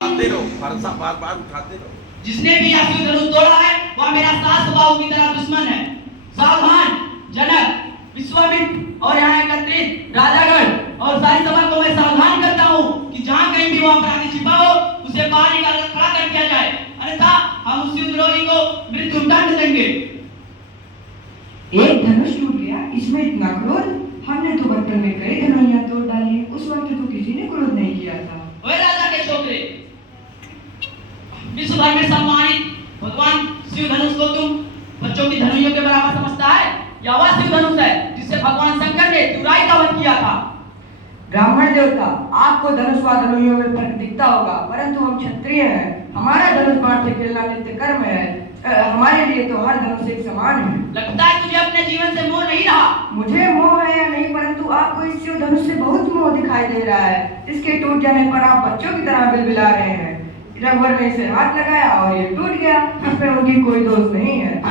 उठाते रहो, फरसा बार बार उठाते रहो। जिसने भी आंसू धनुष तोड़ा है वह मेरा सात स्वभाव की तरह दुश्मन है। सावधान, जनक, विश्वामित्र और यहाँ एकत्रित राजागण और सारी सभा को मैं सावधान करता हूँ कि जहाँ कहीं भी वो अपराधी छिपा हो उसे बाहर निकाल खड़ा कर दिया जाए, अन्यथा हम उस युद्धरोही को मृत्युदंड देंगे। एक धनुष टूट गया, इसमें इतना क्रोध? हमने तो बचपन में कई धनुषियां तोड़ डाली, उस वक्त तो किसी ने क्रोध नहीं किया था। ओए राजा के छोकरे, विश्व भर में सम्मानित भगवान शिव धनुष को तुम बच्चों की धनुषों के बराबर समझता है? या वह शिव धनुष है जिससे भगवान शंकर ने तुराई का वध किया था? ब्राह्मण देवता, आपको धनुष व धनुषियों में फर्क दिखता होगा, परंतु हम क्षत्रिय हैं, हमारा धनुष बाण से खेलना नित्य कर्म है। हमारे लिए तो हर धनुष एक समान है। लगता है तुझे अपने जीवन से मोह नहीं रहा। मुझे मोह है या नहीं, परंतु आपको इस शिव धनुष से बहुत मोह दिखाई दे रहा है। इसके टूट जाने पर आप बच्चों की तरह बिलबिला रहे हैं। रघुवर ने इसे हाथ लगाया और ये टूट गया, इसमें उनकी कोई दोष नहीं है।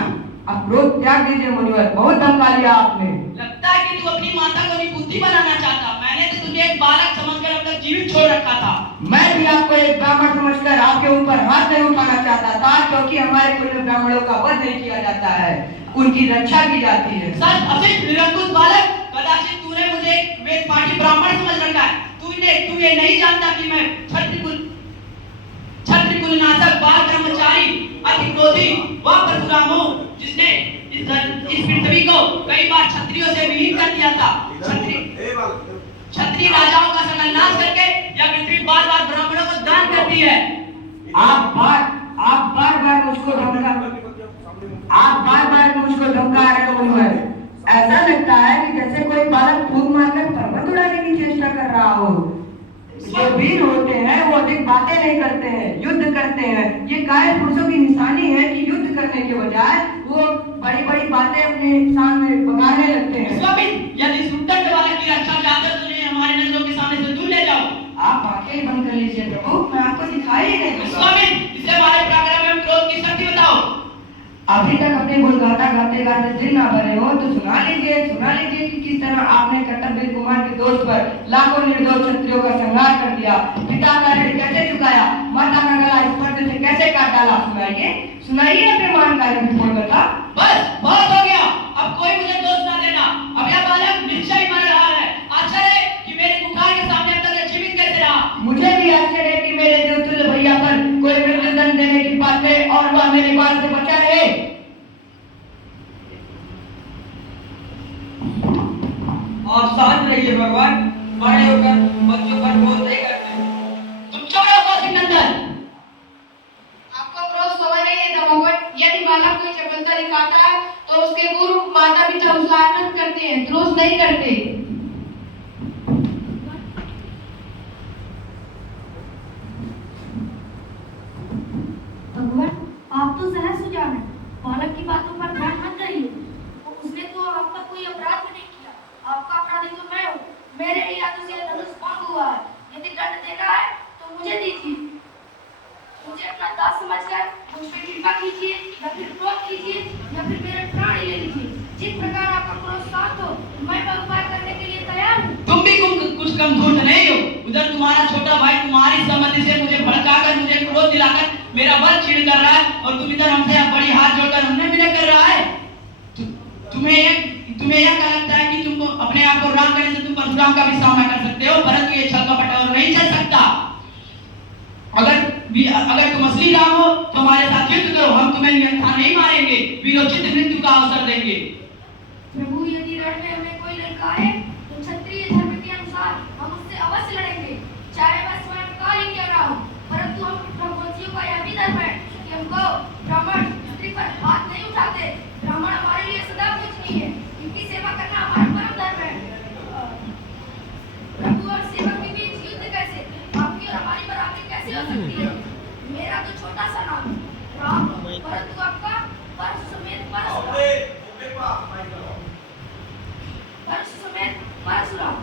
आप क्रोध त्याग दीजिए मुनिवर, बहुत धमका लिया आपने। लगता है कि तू अपनी माता को निबुद्धि बनाना चाहता। मैंने तो तुझे एक बालक समझकर अपना जीवित छोड़ रखा था। मैं भी आपको एक ब्राह्मण समझकर आपके ऊपर हाथ नहीं उठाना चाहता था, क्योंकि हमारे कुल में ब्राह्मणों का वध नहीं किया जाता है, उनकी रक्षा की जाती है। सच अशिष्ट निरंकुश बालक, कदाचित तूने मुझे वेद पाठी ब्राह्मण समझ रखा है। तू ये नहीं जानता कि मैं क्षत्रिय कुल नाशक, बाल ब्रह्मचारी, अति क्रोधी वह परशुराम हूं जिसने इस पृथ्वी को कई बार क्षत्रियों से विहीन कर दिया था। क्षत्रिय राजाओं का सत्यानाश करके यह पृथ्वी बार बार ब्राह्मणों को दान करती है। आप बार बार मुझको धमका रहे हो मुनिवर। ऐसा लगता है कि जैसे कोई बालक कूद मारकर पर्वत उड़ाने की चेष्टा कर रहा हो। जो वीर होते हैं वो अधिक बातें नहीं करते हैं, युद्ध करते हैं। ये कायर पुरुषों की निशानी है कि युद्ध करने के बजाय वो बड़ी बड़ी बातें अपने सामने बगाड़ने लगते हैं। यदि इस उद्दंड बालक की रक्षा चाहते हो तो उन्हें हमारे नजरों के सामने से दूर ले जाओ। आप आंखें बंद कर लीजिए प्रभु, मैं आपको दिखाई नहीं दूंगा। इसे हमारे पराक्रम एवं क्रोध की शक्ति बताओ। अभी तक अपने गुणगाथा गाते गाते दिल ना भरे हो तो सुना लीजिए कि किस तरह आपने कर्तव्य कुमार के दोष पर लाखों निर्दोष क्षत्रियों का संहार कर दिया, पिता का ऋण कैसे चुकाया, माता का गला स्पर्श से कैसे काट डाला। सुनाइए अपने मान कार्य की पूर्ण कथा। बस बहुत हो गया, अब कोई मुझे दोष ना देना। अब यह बालक निश्चय मर रहा है। आश्चर्य कि मेरे कुखार के सामने अब तक जीवित कैसे रहा। मुझे भी आश्चर्य कि मेरे देवतुल्य भैया पर कोई मृत्युदंड देने की बात है और वह मेरे बाल से बचा रहे। आप शांत रहिए भगवान, बड़े होकर बच्चों पर बोझ नहीं करते। तुम चुप रहो कौशिक नंदन। आपको क्रोध समझ नहीं है धर्मवत। यदि बालक कोई चपलता दिखाता है तो उसके गुरु माता पिता उसका आनंद करते हैं, क्रोध नहीं करते। भगवान, आप तो सहज सुजान हैं, बालक की बातों पर ध्यान मत करिए। उसने तो आपका कोई अपराध भी नहीं किया। आपका अपराधी तो मैं हूँ। मेरे ही हाथों से धनुष भंग हुआ है। यदि दंड देना है तो मुझे दीजिए। मुझे अपना दास समझकर मुझ पर कृपा कीजिए, या फिर क्रोध कीजिए, या फिर मेरे प्राण ले लीजिए। जिस प्रकार आपका क्रोध शांत हो, मैं वह उपाय करने के लिए तैयार हूँ। तुम भी कुछ कम धूर्त नहीं हो। उधर तुम्हारा छोटा भाई तुम्हारी सम्मति से मुझे भड़काकर, मुझे क्रोध दिलाकर मेरा बल छीन कर रहा है, और तुम इधर हमसे बड़ी हाथ जोड़कर हमने मिले कर रहा है। तुम्हें यह क्या लगता है कि तुमको अपने आप को राम करने से तुम परशुराम का भी सामना कर सकते हो, परंतु ये छल कपट और नहीं चल सकता। अगर तुम असली राम हो तो हमारे साथ युद्ध करो, हम तुम्हें निरंतर नहीं मारेंगे, वीरोचित मृत्यु का अवसर देंगे। प्रभु, यदि रण में हमें कोई लड़का है तो क्षत्रिय धर्म के अनुसार हम उससे अवश्य लड़ेंगे, चाहे वह स्वयं काल ही क्यों ना हो। परंतु हम ब्रह्मवंशियों का यह भी धर्म है कि हमको ब्राह्मण स्त्री पर हाथ नहीं उठाते। ब्राह्मण हमारे लिए सदा पूजनीय है, इनकी सेवा करना हमारा परम धर्म है। प्रभु और सेवक के बीच युद्ध कैसे, आपकी और हमारी बराबरी कैसे हो सकती है। मेरा तो छोटा सा नाम राम, परंतु आपका परशु समेत परशुराम।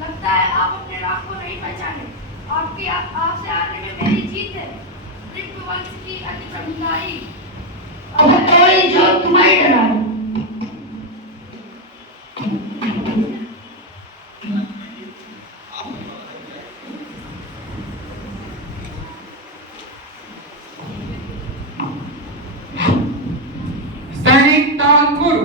लगता है आप अपने राम को नहीं पहचाने। आपसे हारने में मेरी जीत है। वंश की अति कठिनाई अब कोई जो तुम्हारी डराए। कानपुर